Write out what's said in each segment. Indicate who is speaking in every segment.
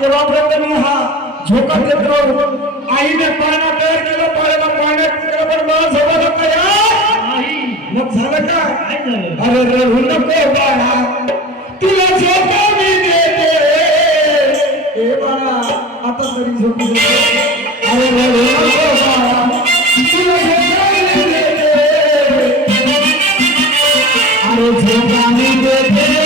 Speaker 1: केव्हापर्यंत मी हा. झोका देत आईने पाळणा तयार केलं टाकलं, पण मला मग झालं काय
Speaker 2: झालं.
Speaker 1: अरे रडू नको बाळा. तुला झोका मी देते. ए बाळा आता तरी झोपू अरे रडू नको बाळा. तुला झोका मी देते. अरे झोका मी देते.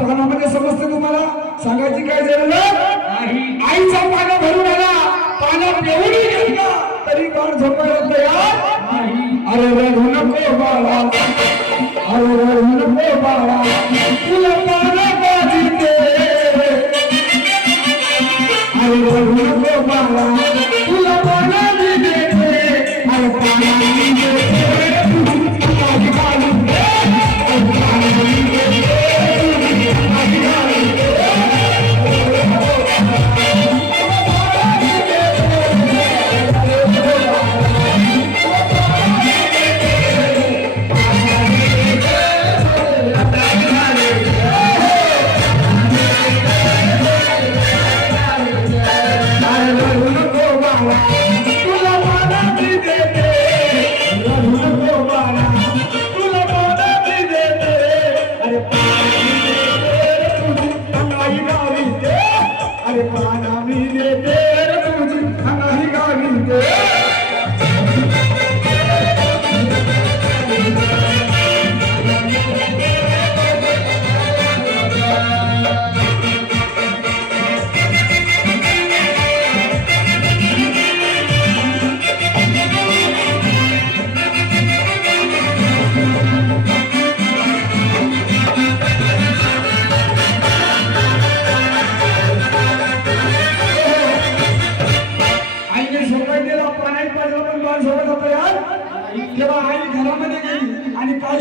Speaker 1: पानामध्ये समजते तुम्हाला? सांगायची काय नाही. आईचा पाना भरून आला. पाना पिऊनही घेतला तरी बाळ झोपायला तयार अरे रडू नको बाळा. अरे रडू नको बाळा. तुला बाजी दे अरे रडू नको बाळा. तुला मी देते अरे पाना मी अरे पाणी अरे पाणी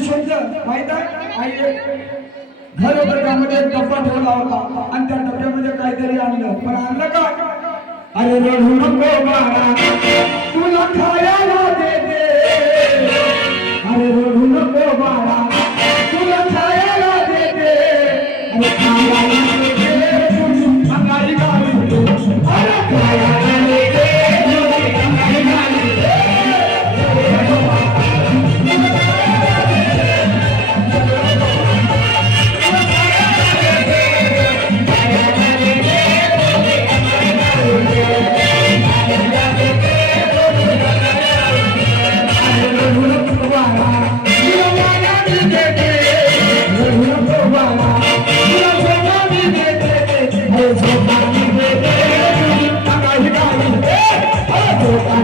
Speaker 1: शोधलं माहीत आहे? घर डब्यामध्ये डब्बा ठेवला होता आणि त्या डब्यामध्ये काहीतरी आणलं. पण आणलं का? अरे रडू नको बाळा. तुला खायला दे दे अरे रडू नको बाळा. तुला खायला दे अरे खायला Thank you.